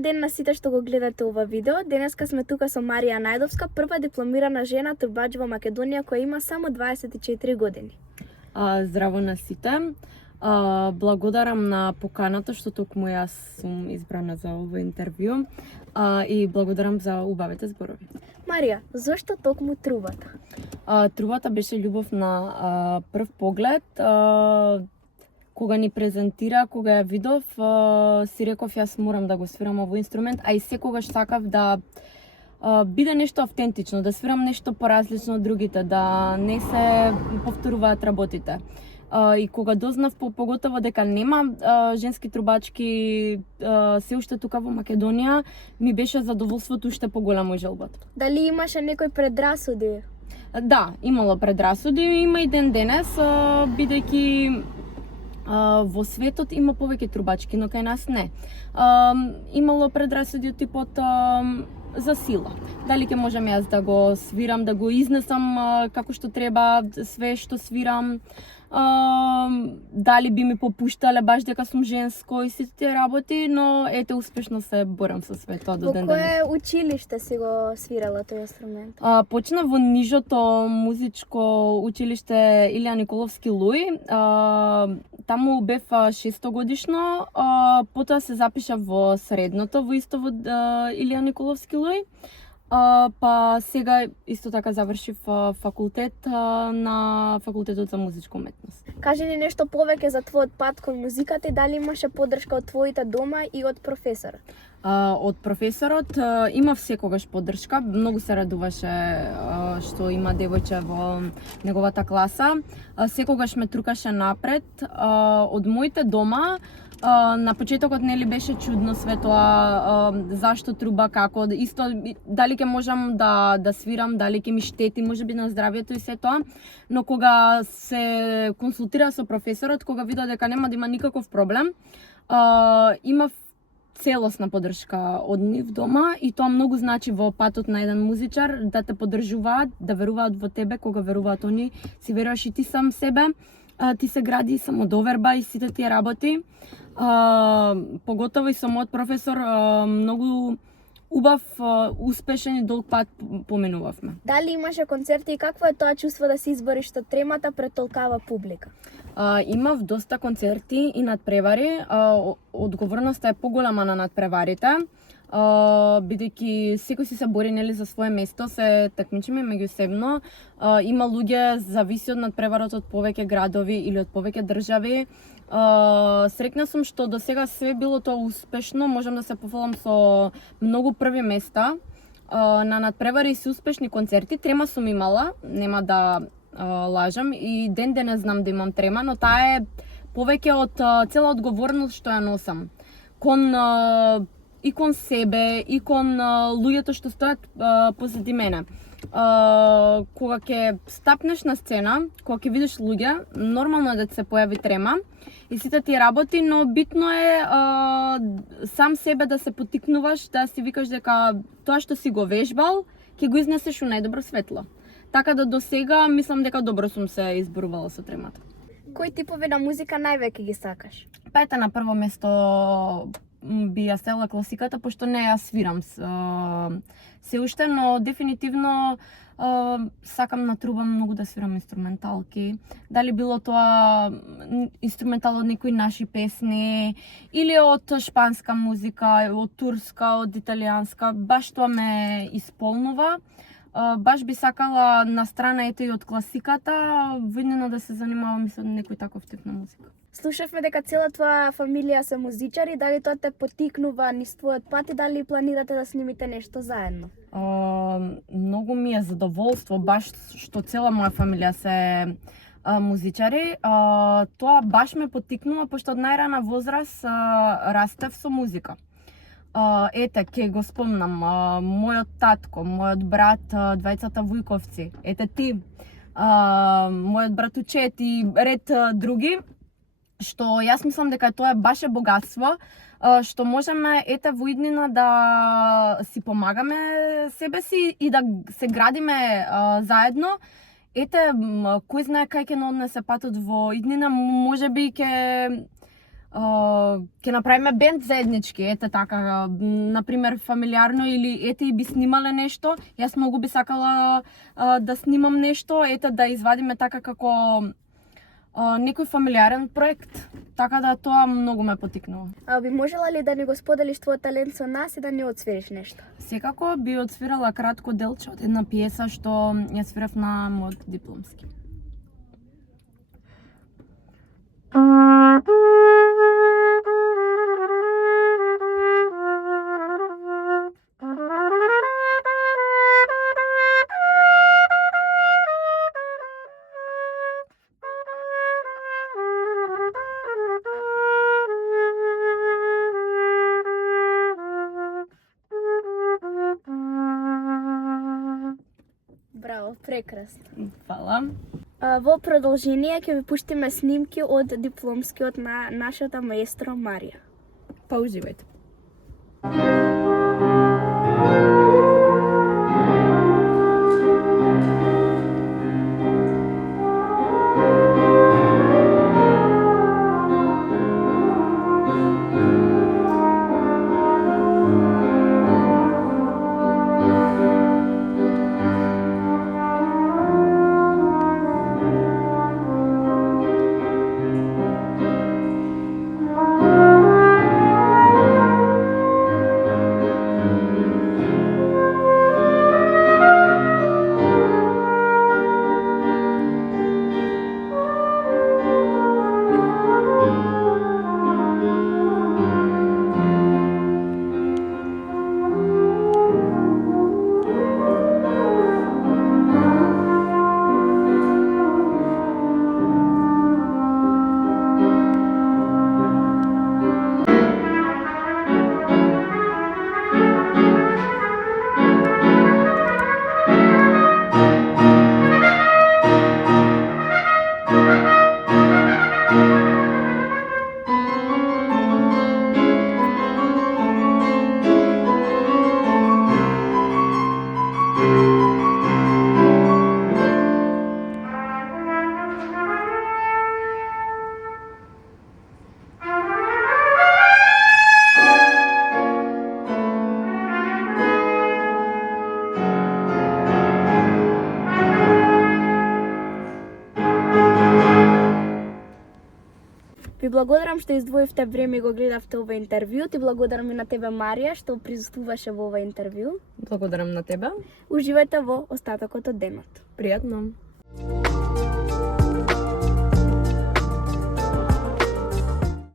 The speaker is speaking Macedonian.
ден на сите што го гледате ова видео. Денеска сме тука со Марија Најдовска, прва дипломирана жена трубач во Македонија која има само 24 години. Здраво на сите. Благодарам на поканата што токму јас сум избрана за ово интервју и благодарам за убавите зборови. Марија, зошто токму трубата? Трубата беше љубов на прв поглед. Кога ни презентира, кога ја видов, си реков јас морам да го свирам овој инструмент, а и секогаш сакав да биде нешто автентично, да свирам нешто поразлично од другите, да не се повторуваат работите. И кога дознав поготово дека нема женски трубачки се уште тука во Македонија, ми беше задоволството уште поголемо желбата. Дали имаше некои предрасуди? Да, имало предрасуди, има и ден денес, бидејќи во светот има повеќе трубачки, но кај нас не. Имало предрасуди од типот за сила. Дали ќе можам јас да го свирам, да го изнесам како што треба, све што свирам. Дали би ми попуштале баш дека сум женско и сите тие работи, но ете успешно се борам со све тоа до ден денес. Во кое училиште си го свирала тој инструмент? Почна во нижото музичко училиште Илија Николовски Луј. Таму бев 6 годишно, потоа се запишав во средното, во исто во Илија Николовски Луј. Па сега исто така завршив факултет на факултетот за музичка уметност. Кажи ни нешто повеќе за твојот пат кон музиката и дали имаше поддршка од твоите дома и од професорот? Од професорот имав секогаш поддршка, многу се радуваше што има девојче во неговата класа. Секогаш ме трукаше напред. Од моите дома на почетокот нели беше чудно све тоа, зашто труба, како, исто дали ќе можам да свирам, дали ќе ми штети можеби на здравјето и се тоа, но кога се консултира со професорот, кога видов дека нема да има никаков проблем, имав целосна поддршка од нив дома и тоа многу значи во патот на еден музичар, да те поддржуваат, да веруваат во тебе, кога веруваат они, си веруваш и ти сам себе, ти се гради самодоверба и сите тие работи. Поготово и со мојот професор многу убав, успешен и долг пат поминувавме. Дали имаше концерти и какво е тоа чувство да се избориш од тремата пред толкава публика? Имав доста концерти и надпревари. Одговорноста е поголема на надпреварите, бидејќи секој си се бори нели за свое место, се такмичиме меѓусебно. Има луѓе, зависи од надпреварот, од повеќе градови или од повеќе држави. Среќна сум што до сега све било тоа успешно, можам да се пофалам со многу први места. На надпревари се успешни концерти, трема сум имала, нема да лажам, и ден денес знам да имам трема, но таа е повеќе од цела одговорност што ја носам и кон себе, и кон луѓето што стојат позади мене. Кога ќе стапнеш на сцена, кога ќе видиш луѓе, нормално е да се појави трема и сите тие работи, но битно е сам себе да се потикнуваш, да си викаш дека тоа што си го вежбал, ќе го изнесеш у најдобро светло. Така да до сега мислам дека добро сум се изборувала со тремата. Кои типови на музика највеќе ги сакаш? Па ете, на прво место би ја ставила класиката, пошто не ја свирам се уште, но дефинитивно сакам на труба многу да свирам инструменталки. Дали било тоа инструментал од некои наши песни, или од шпанска музика, од турска, од италијанска, баш тоа ме исполнува. Баш би сакала на страна ете и од класиката, виднено да се занимавам и со некој таков тип на музика. Слушавме дека цела твоја фамилија се музичари, дали тоа те потикнува низ твојот пат и дали планирате да снимите нешто заедно? Многу ми е задоволство баш што цела моја фамилија се музичари. Тоа баш ме потикнува, пошто од најрана возраст растев со музика. Ете, ќе го спомнам, мојот татко, мојот брат, двајцата Вујковци, ете ти, мојот братучет и ред други, што јас мислам дека тоа е баш богатство, што можеме ете во иднина да си помагаме себе си и да се градиме заедно. Ете, кој знае кај ќе однесе патот во иднина, можеби ќе ќе направиме бенд заеднички, ете така, например фамилиарно или ете и би снимале нешто, јас многу би сакала да снимам нешто, ете да извадиме така како некој фамилиарен проект, така да тоа многу ме потикнува. А би можела ли да ни го споделиш твојот талент со нас и да ни отсвириш нешто? Секако би отсвирала кратко делче од една пиеса што ја свирев на мојот дипломски. Браво, прекрасно. Фала. Во продолжение ќе ви пуштиме снимки од дипломскиот на нашата маестро Марија. Па уживајте. Ви благодарам што издвоивте време и го гледавте ова интервју. Ти благодарам и на тебе, Марија, што присуствуваше во ова интервју. Благодарам на тебе. Уживајте во остатокот од денот. Пријатно.